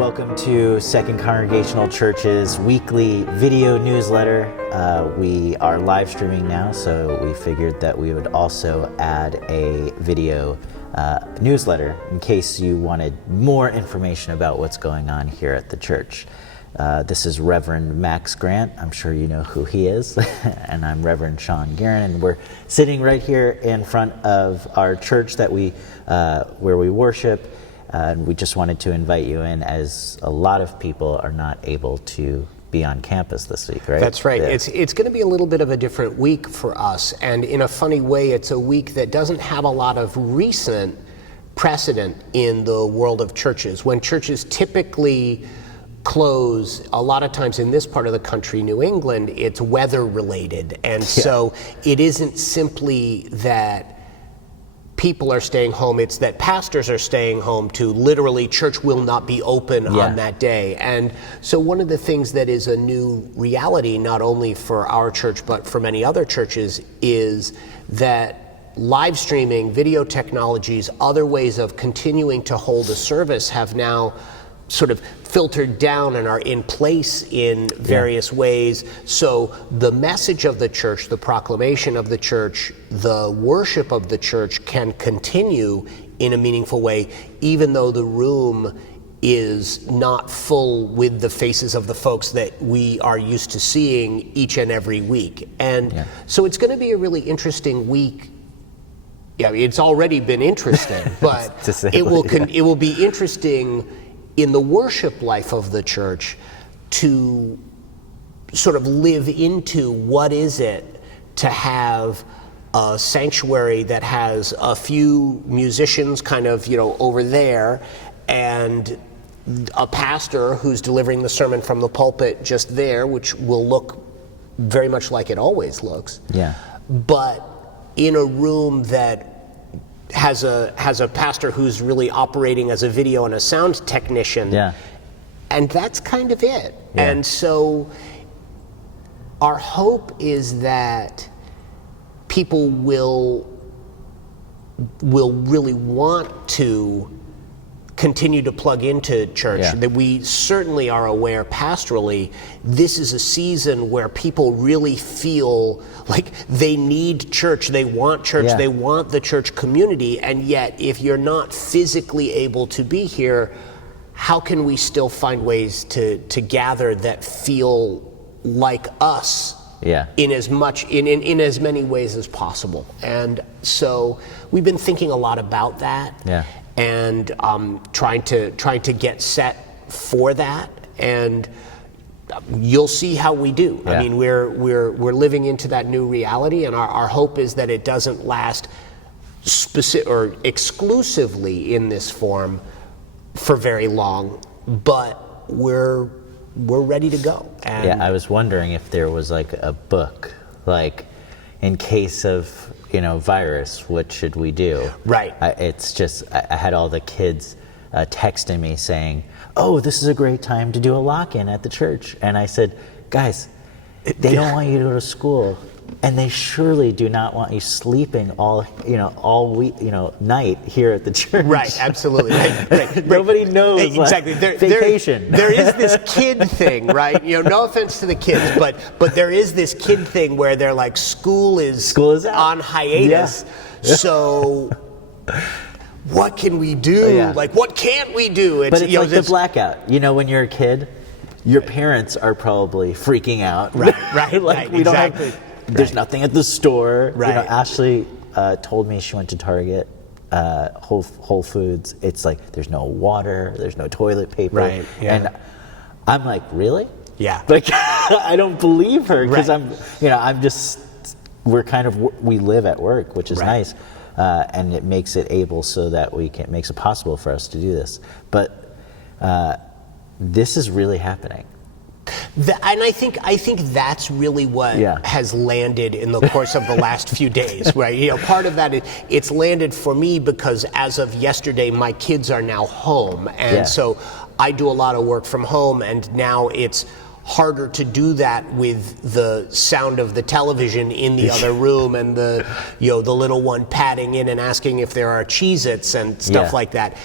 Welcome to Second Congregational Church's weekly video newsletter. We are live streaming now, so we figured that we would also add a video newsletter in case you wanted more information about what's going on here at the church. This is Reverend Max Grant. I'm sure you know who he is. And I'm Reverend Shawn, and we're sitting right here in front of our church that where we worship. And we just wanted to invite you in, as a lot of people are not able to be on campus this week, right? That's right. Yeah. It's going to be a little bit of a different week for us, and in a funny way, it's a week that doesn't have a lot of recent precedent in the world of churches. When churches typically close, a lot of times in this part of the country, New England, it's weather related, and so it isn't simply that people are staying home, it's that pastors are staying home too. Literally, church will not be open on that day. And so one of the things that is a new reality, not only for our church, but for many other churches, is that live streaming, video technologies, other ways of continuing to hold a service have now sort of filtered down and are in place in various ways. So the message of the church, the proclamation of the church, the worship of the church can continue in a meaningful way, even though the room is not full with the faces of the folks that we are used to seeing each and every week. And so it's going to be a really interesting week. Yeah, it's already been interesting, but it will be interesting in the worship life of the church to sort of live into what is it to have a sanctuary that has a few musicians kind of, over there, and a pastor who's delivering the sermon from the pulpit just there, which will look very much like it always looks. Yeah. But in a room that has a pastor who's really operating as a video and a sound technician. Yeah. And that's kind of it. Yeah. And so our hope is that people will really want to continue to plug into church. That we certainly are aware pastorally, this is a season where people really feel like they need church, they want church, they want the church community, and yet if you're not physically able to be here, how can we still find ways to gather that feel like us in as many ways as possible? And so we've been thinking a lot about that. And trying to get set for that, and you'll see how we do. I mean, we're living into that new reality, and our hope is that it doesn't last or exclusively in this form for very long, but we're ready to go. And I was wondering if there was like a book, like in case of virus, what should we do? Right. It's just, I had all the kids texting me saying, oh, this is a great time to do a lock-in at the church. And I said, guys, they don't want you to go to school, and they surely do not want you sleeping all week, night here at the church. Right, absolutely. Right. Nobody knows. Exactly. Vacation. There is this kid thing, right? No offense to the kids, but there is this kid thing where they're like, school is on hiatus. Yeah. So what can we do? Like, what can't we do? But it's like the blackout. When you're a kid, your parents are probably freaking out. Right. Like, we don't have. There's nothing at the store. Right. Ashley told me she went to Target, Whole Foods. It's like there's no water, there's no toilet paper. Right. Yeah. And I'm like, really? Yeah. Like, I don't believe her, because we live at work, which is nice, and it makes it able so that makes it possible for us to do this. But this is really happening. And I think that's really what has landed in the course of the last few days, right? Part of that, it's landed for me because as of yesterday, my kids are now home. And so I do a lot of work from home, and now it's harder to do that with the sound of the television in the other room, and the little one padding in and asking if there are Cheez-Its and stuff like that.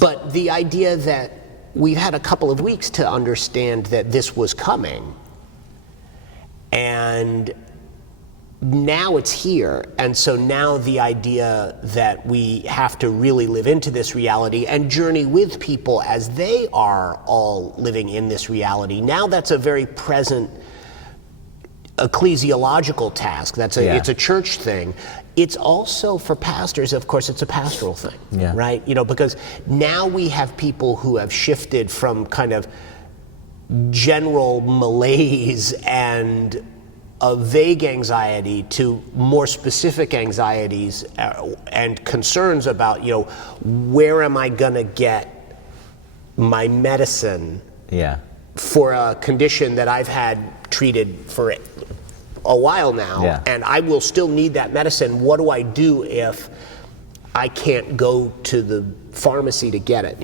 But the idea that we've had a couple of weeks to understand that this was coming, and now it's here. And so now the idea that we have to really live into this reality and journey with people as they are all living in this reality, now that's a very present ecclesiological task. It's a church thing. It's also, for pastors, of course, it's a pastoral thing, right? Because now we have people who have shifted from kind of general malaise and a vague anxiety to more specific anxieties and concerns about, where am I going to get my medicine for a condition that I've had treated for a while now, and I will still need that medicine. What do I do if I can't go to the pharmacy to get it?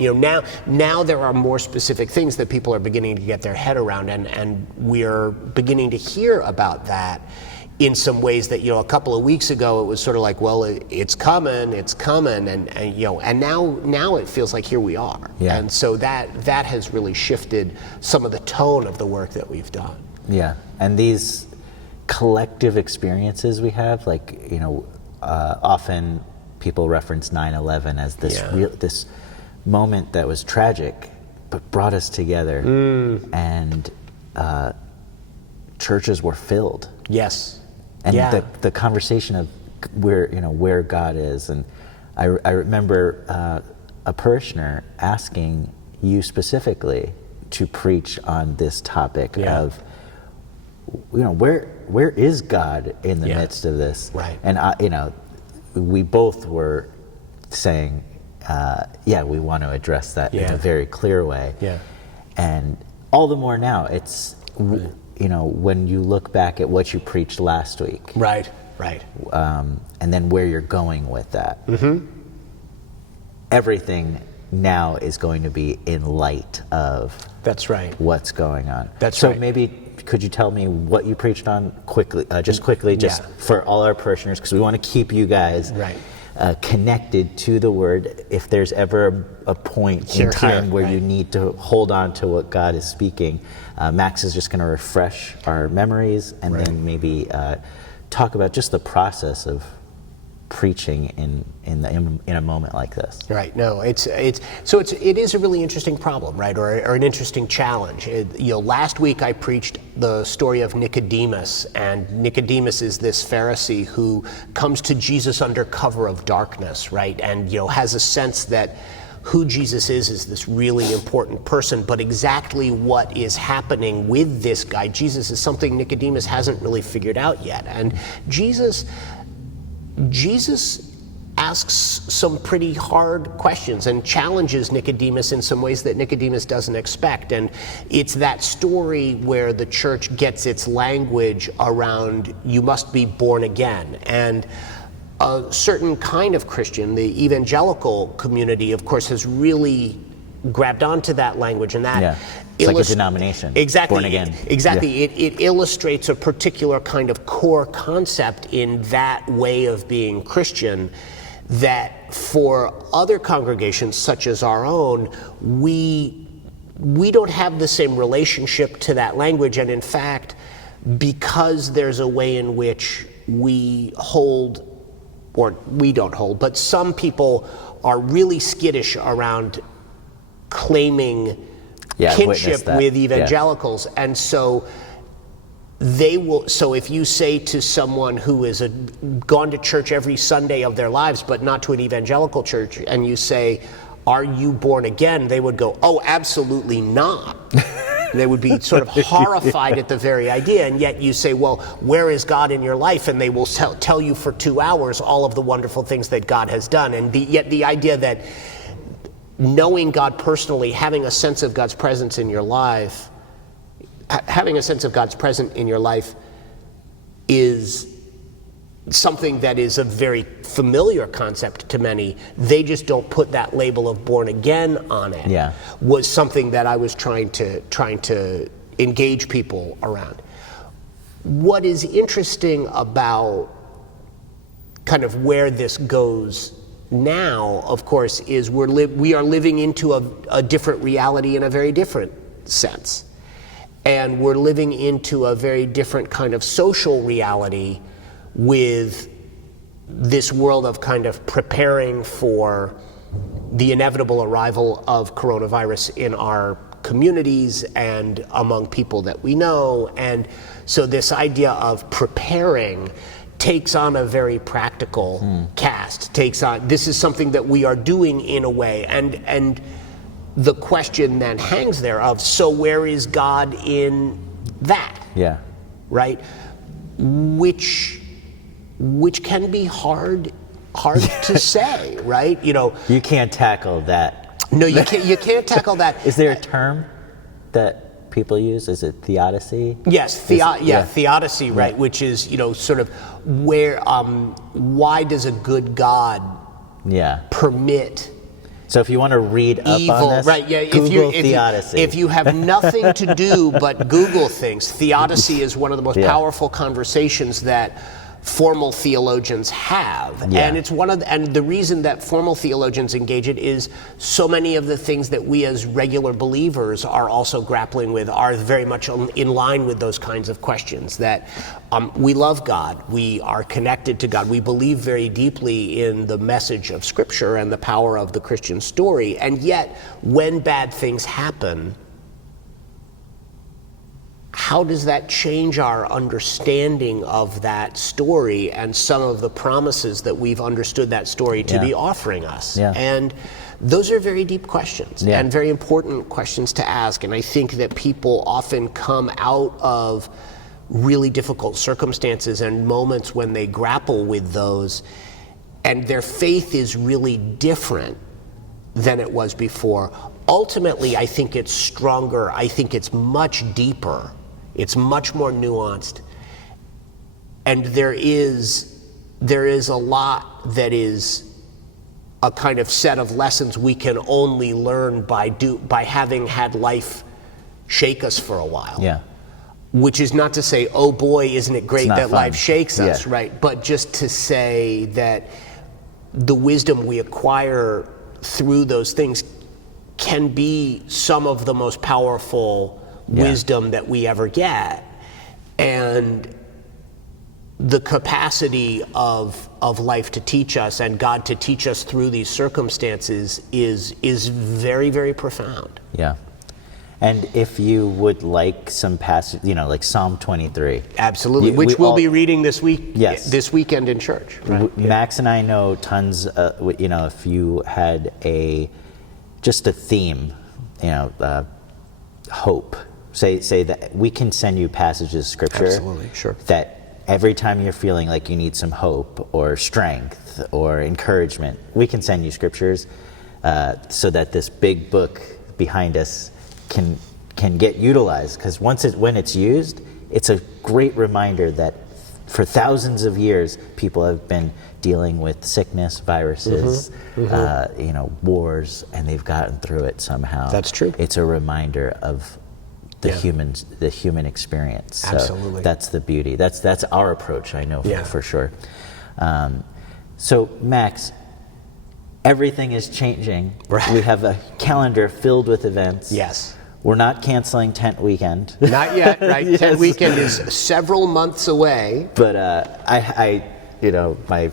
Now there are more specific things that people are beginning to get their head around, and we're beginning to hear about that in some ways that, a couple of weeks ago it was sort of like, well, it's coming, and now it feels like here we are. And so that has really shifted some of the tone of the work that we've done. And these collective experiences we have, often people reference 9/11 as this moment that was tragic but brought us together, and churches were filled. And the conversation of where God is, and I remember a parishioner asking you specifically to preach on this topic of where is God in the midst of this? And we both were saying, we want to address that in a very clear way. And all the more now, it's when you look back at what you preached last week, and then where you're going with that, everything now is going to be in light of what's going on. So maybe could you tell me what you preached on quickly, for all our parishioners, because we want to keep you guys connected to the Word. If there's ever a point in time where you need to hold on to what God is speaking, Max is just going to refresh our memories, and then maybe talk about just the process of preaching in a moment like this. No, it is a really interesting problem, or an interesting challenge. Last week I preached the story of Nicodemus, and Nicodemus is this Pharisee who comes to Jesus under cover of darkness, and has a sense that who Jesus is this really important person, but exactly what is happening with this guy, Jesus, is something Nicodemus hasn't really figured out yet. And Jesus asks some pretty hard questions and challenges Nicodemus in some ways that Nicodemus doesn't expect. And it's that story where the church gets its language around you must be born again. And a certain kind of Christian, the evangelical community, of course, has really grabbed onto that language, and that it's like a denomination. Born again. It illustrates a particular kind of core concept in that way of being Christian that for other congregations such as our own, we don't have the same relationship to that language. And in fact, because there's a way in which we hold, or we don't hold, but some people are really skittish around claiming kinship with evangelicals. And so they will. So if you say to someone who is gone to church every Sunday of their lives, but not to an evangelical church, and you say, "Are you born again?" they would go, "Oh, absolutely not." They would be sort of horrified at the very idea. And yet you say, "Well, where is God in your life?" And they will tell you for 2 hours all of the wonderful things that God has done. And yet the idea that knowing God personally, having a sense of God's presence in your life, is something that is a very familiar concept to many. They just don't put that label of born again on it. Was something that I was trying to engage people around. What is interesting about kind of where this goes now, of course, is we are living into a different reality in a very different sense. And we're living into a very different kind of social reality with this world of kind of preparing for the inevitable arrival of coronavirus in our communities and among people that we know. And so this idea of preparing takes on a very practical cast, this is something that we are doing in a way. And the question then hangs there of, so where is God in that? Yeah. Right? Which can be hard to say, right? You can't tackle that. No, you can't tackle that. Is there a term that people use? Is it theodicy? Yes, theodicy, right? Which is, sort of where, why does a good God permit So if you want to read up evil, on this, right? Yeah. Google theodicy. If you have nothing to do but Google things, theodicy is one of the most powerful conversations that formal theologians have, and it's and the reason that formal theologians engage it is so many of the things that we as regular believers are also grappling with are very much in line with those kinds of questions. That we love God, we are connected to God, we believe very deeply in the message of Scripture and the power of the Christian story, and yet when bad things happen, how does that change our understanding of that story and some of the promises that we've understood that story to be offering us? And those are very deep questions and very important questions to ask. And I think that people often come out of really difficult circumstances and moments when they grapple with those, and their faith is really different than it was before. Ultimately, I think it's stronger. I think it's much deeper. It's much more nuanced, and there is a lot that is a kind of set of lessons we can only learn by having had life shake us for a while. Yeah. Which is not to say, oh boy, isn't it great that fun. life shakes us, right? But just to say that the wisdom we acquire through those things can be some of the most powerful wisdom that we ever get, and the capacity of life to teach us and God to teach us through these circumstances is very, very profound. Yeah. And if you would like some passage, like Psalm 23. Absolutely, which we'll be reading this this weekend in church. Right? Max and I know tons, if you had just a theme, hope. Say that we can send you passages of Scripture. Absolutely, sure. That every time you're feeling like you need some hope or strength or encouragement, we can send you Scriptures so that this big book behind us can get utilized. Because when it's used, it's a great reminder that for thousands of years, people have been dealing with sickness, viruses, wars, and they've gotten through it somehow. That's true. It's a reminder of the human experience. So absolutely. That's the beauty. That's our approach, I know for sure. So Max, everything is changing. Right. We have a calendar filled with events. Yes. We're not canceling Tent Weekend. Not yet, right? Tent Weekend is several months away. But my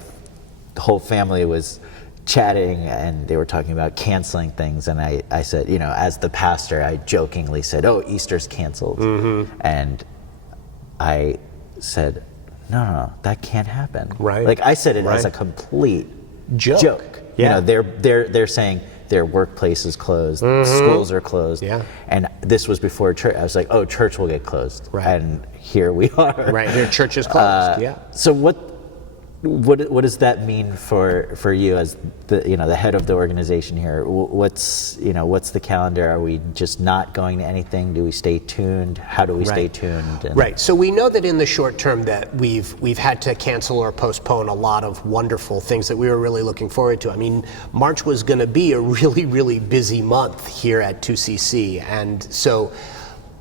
whole family was chatting and they were talking about canceling things, and I said, as the pastor, I jokingly said, oh, Easter's canceled. And I said, no, that can't happen. Right. Like I said it as a complete joke. Yeah. They're saying their workplace is closed, schools are closed. Yeah. And this was before church. I was like, oh, church will get closed. Right. And here we are. Right, their church is closed. So what does that mean for you as the head of the organization here? What's the calendar? Are we just not going to anything? Do we stay tuned? How do we stay tuned? Right. So we know that in the short term that we've had to cancel or postpone a lot of wonderful things that we were really looking forward to. I mean, March was going to be a really, really busy month here at 2CC, and so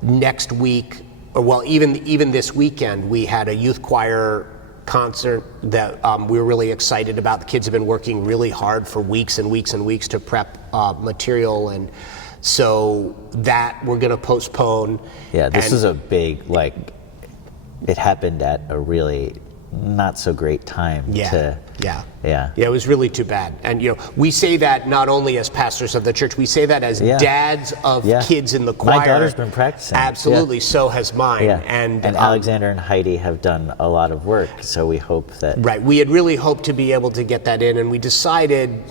next week, or well, even this weekend, we had a youth choir concert that we're really excited about. The kids have been working really hard for weeks and weeks and weeks to prep material, and so that we're going to postpone. Yeah, this is a big, it happened at a really not so great time. Yeah. Yeah. It was really too bad. And we say that not only as pastors of the church, we say that as dads of kids in the choir. My daughter's been practicing. Absolutely, so has mine. Yeah. And Alexander and Heidi have done a lot of work, so we hope that... Right, we had really hoped to be able to get that in, and we decided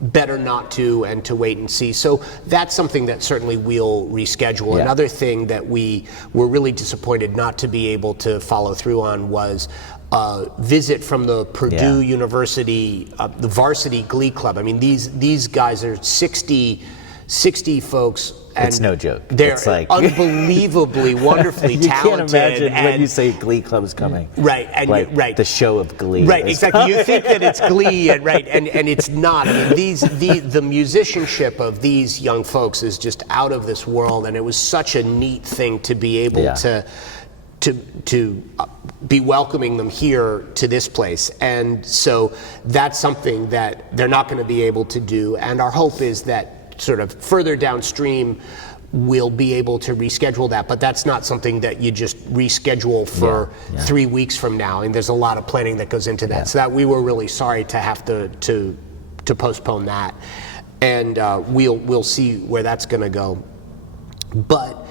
better not to, and to wait and see. So that's something that certainly we'll reschedule. Yeah. Another thing that we were really disappointed not to be able to follow through on was a visit from the Purdue University, the varsity glee club. I mean, these guys are 60 folks. And it's no joke. They're it's like unbelievably, wonderfully you talented. You can't imagine when you say Glee Club's coming. Right, and right. The show of Glee. Right, exactly. You think that it's Glee, and it's not. I mean, the musicianship of these young folks is just out of this world, and it was such a neat thing to be able to be welcoming them here to this place. And so that's something that they're not going to be able to do. And our hope is that sort of further downstream we'll be able to reschedule that. But that's not something that you just reschedule for 3 weeks from now. And there's a lot of planning that goes into that. Yeah. So that we were really sorry to have to postpone that. And we'll see where that's going to go. But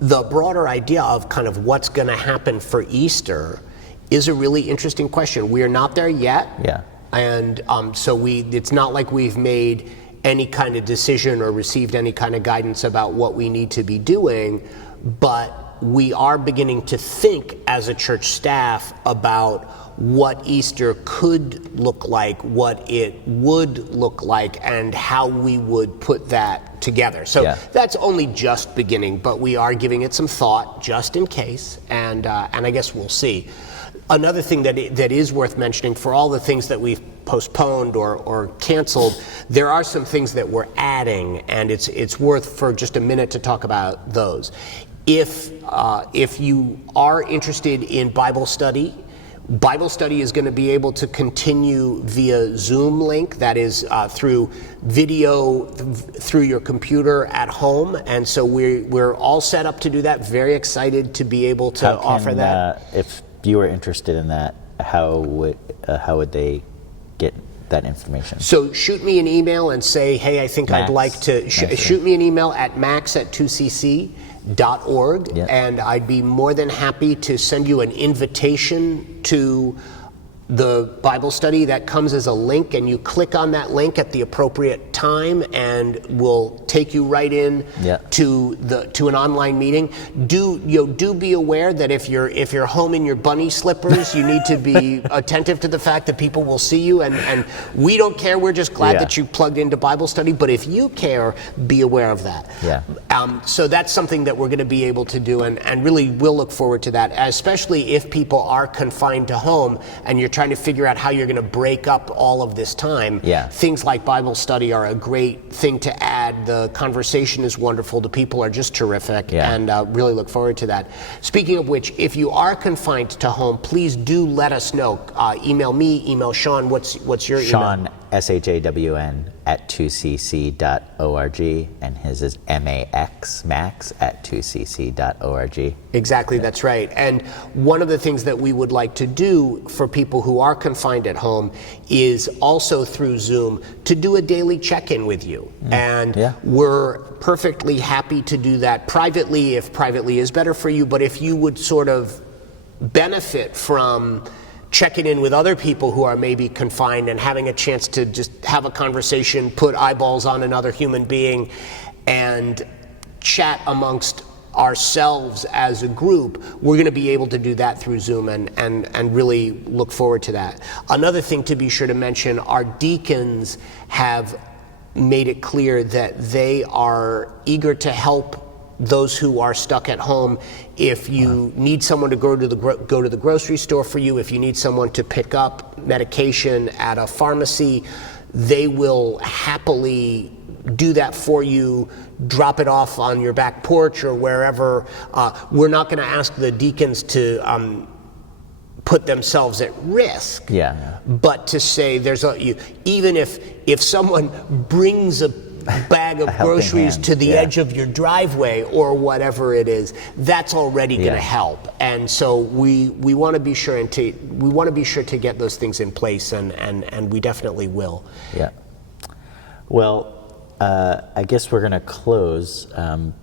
the broader idea of kind of what's going to happen for Easter is a really interesting question. We are not there yet. Yeah. And so it's not like we've made any kind of decision or received any kind of guidance about what we need to be doing, but we are beginning to think as a church staff about what Easter could look like, what it would look like, and how we would put that together. So that's only just beginning, but we are giving it some thought just in case, and I guess we'll see. Another thing that is worth mentioning, for all the things that we've postponed or canceled, there are some things that we're adding, and it's worth for just a minute to talk about those. If you are interested in Bible study is going to be able to continue via Zoom link, that is through video through your computer at home, and so we're all set up to do that. Very excited to be able to offer that. If you were interested in that, how would they get that information? So shoot me an email and say, hey, I think I'd like to shoot me an email at max@2cc.org, and I'd be more than happy to send you an invitation to the Bible study. That comes as a link, and you click on that link at the appropriate time, and we'll take you right in to an online meeting. Do be aware that if you're home in your bunny slippers, you need to be attentive to the fact that people will see you, and we don't care. We're just glad that you plugged into Bible study. But if you care, be aware of that. So that's something that we're going to be able to do, and really we'll look forward to that, especially if people are confined to home and you're trying to figure out how you're going to break up all of this time. Things like Bible study are a great thing to add. The conversation is wonderful. The people are just terrific, and really look forward to that. Speaking of which, if you are confined to home, please do let us know. Email me, email Shawn. What's your email? Shawn, SHAWN, @2cc.org, and his is Max @2cc.org. Exactly, that's right. And one of the things that we would like to do for people who are confined at home is also through Zoom to do a daily check-in with you. And we're perfectly happy to do that privately, if privately is better for you, but if you would sort of benefit from checking in with other people who are maybe confined and having a chance to just have a conversation, put eyeballs on another human being, and chat amongst ourselves as a group, we're going to be able to do that through Zoom, and really look forward to that. Another thing to be sure to mention, our deacons have made it clear that they are eager to help those who are stuck at home. If you need someone to go to the grocery store for you, if you need someone to pick up medication at a pharmacy, they will happily do that for you, drop it off on your back porch or wherever. We're not going to ask the deacons to put themselves at risk. Yeah. But to say even if someone brings a bag of groceries hand, to the yeah. edge of your driveway or whatever it is, that's already going to help. And so we want to be sure to get those things in place, and we definitely will. Yeah. Well, I guess we're going to close,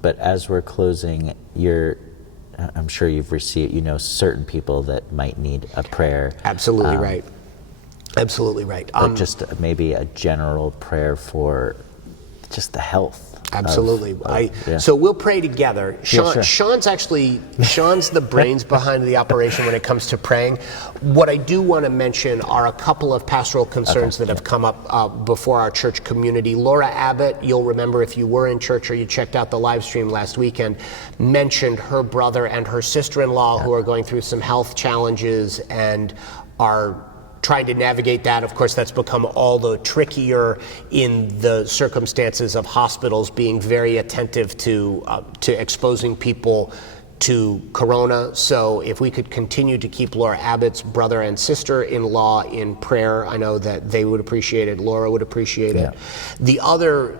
but as we're closing, I'm sure you've received, certain people that might need a prayer. Absolutely right. Absolutely right. But just maybe a general prayer for just the health. Absolutely. Yeah. So we'll pray together. Shawn, Yeah, sure. Shawn's the brains behind the operation when it comes to praying. What I do want to mention are a couple of pastoral concerns that have come up before our church community. Laura Abbott, you'll remember if you were in church or you checked out the live stream last weekend, mentioned her brother and her sister-in-law who are going through some health challenges and are trying to navigate that. Of course, that's become all the trickier in the circumstances of hospitals being very attentive to exposing people to corona. So if we could continue to keep Laura Abbott's brother and sister-in-law in prayer, I know that they would appreciate it. Laura would appreciate it. The other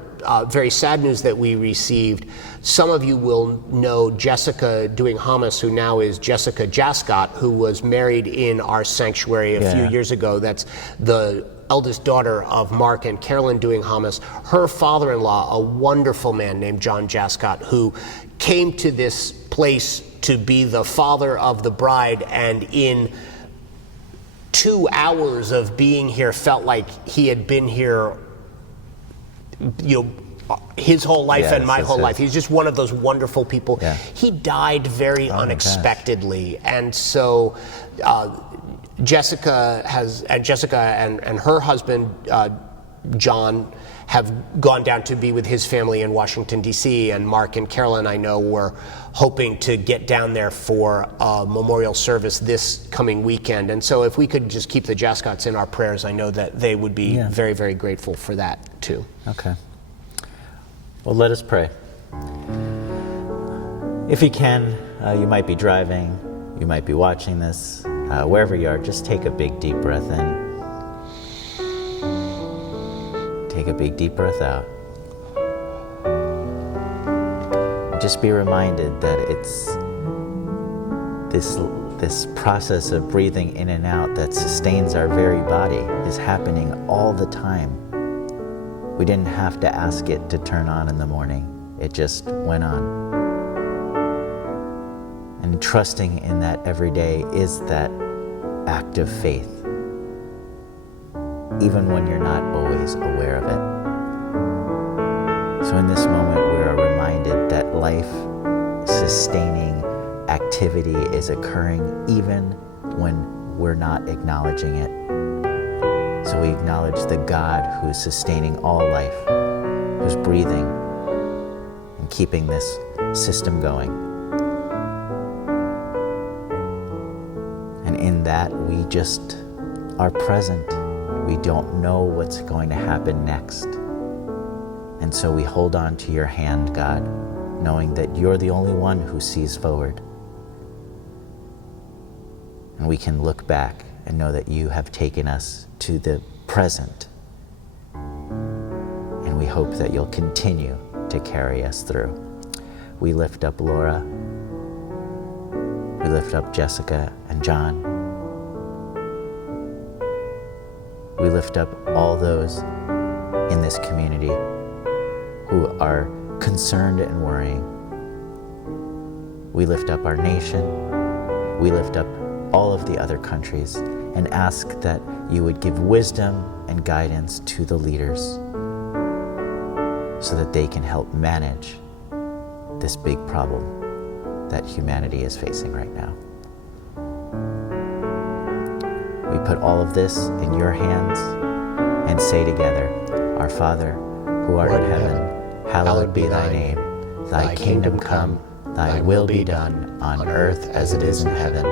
very sad news that we received, some of you will know Jessica Doing Hamas, who now is Jessica Jascott, who was married in our sanctuary a few years ago. That's the eldest daughter of Mark and Carolyn Doing Hamas. Her father-in-law, a wonderful man named John Jascott, who came to this place to be the father of the bride, and in 2 hours of being here felt like he had been here his whole life and my whole life. He's just one of those wonderful people. He died very unexpectedly, and so Jessica and her husband John have gone down to be with his family in Washington, D.C., and Mark and Carolyn, I know, were hoping to get down there for a memorial service this coming weekend. And so if we could just keep the Jascotts in our prayers, I know that they would be very, very grateful for that, too. Okay. Well, let us pray. If you can, you might be driving, you might be watching this, wherever you are, just take a big, deep breath in. Take a big, deep breath out. Just be reminded that it's this process of breathing in and out that sustains our very body is happening all the time. We didn't have to ask it to turn on in the morning. It just went on. And trusting in that every day is that act of faith, even when you're not always aware of it. So in this moment, we are reminded that life-sustaining activity is occurring even when we're not acknowledging it. So we acknowledge the God who is sustaining all life, who's breathing and keeping this system going. And in that, we just are present. We don't know what's going to happen next. And so we hold on to your hand, God, knowing that you're the only one who sees forward. And we can look back and know that you have taken us to the present. And we hope that you'll continue to carry us through. We lift up Laura. We lift up Jessica and John. We lift up all those in this community who are concerned and worrying. We lift up our nation. We lift up all of the other countries and ask that you would give wisdom and guidance to the leaders so that they can help manage this big problem that humanity is facing right now. We put all of this in your hands and say together, Our Father, who art in heaven, hallowed be thy name. Thy kingdom come, thy will be done, on earth as it is in heaven.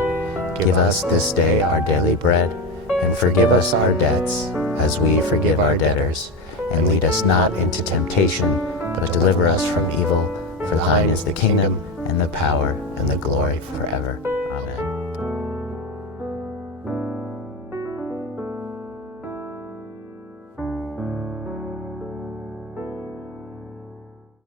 Give us this day our daily bread, and forgive us our debts, as we forgive our debtors. And lead us not into temptation, but deliver us from evil. For thine is the kingdom, and the power, and the glory forever.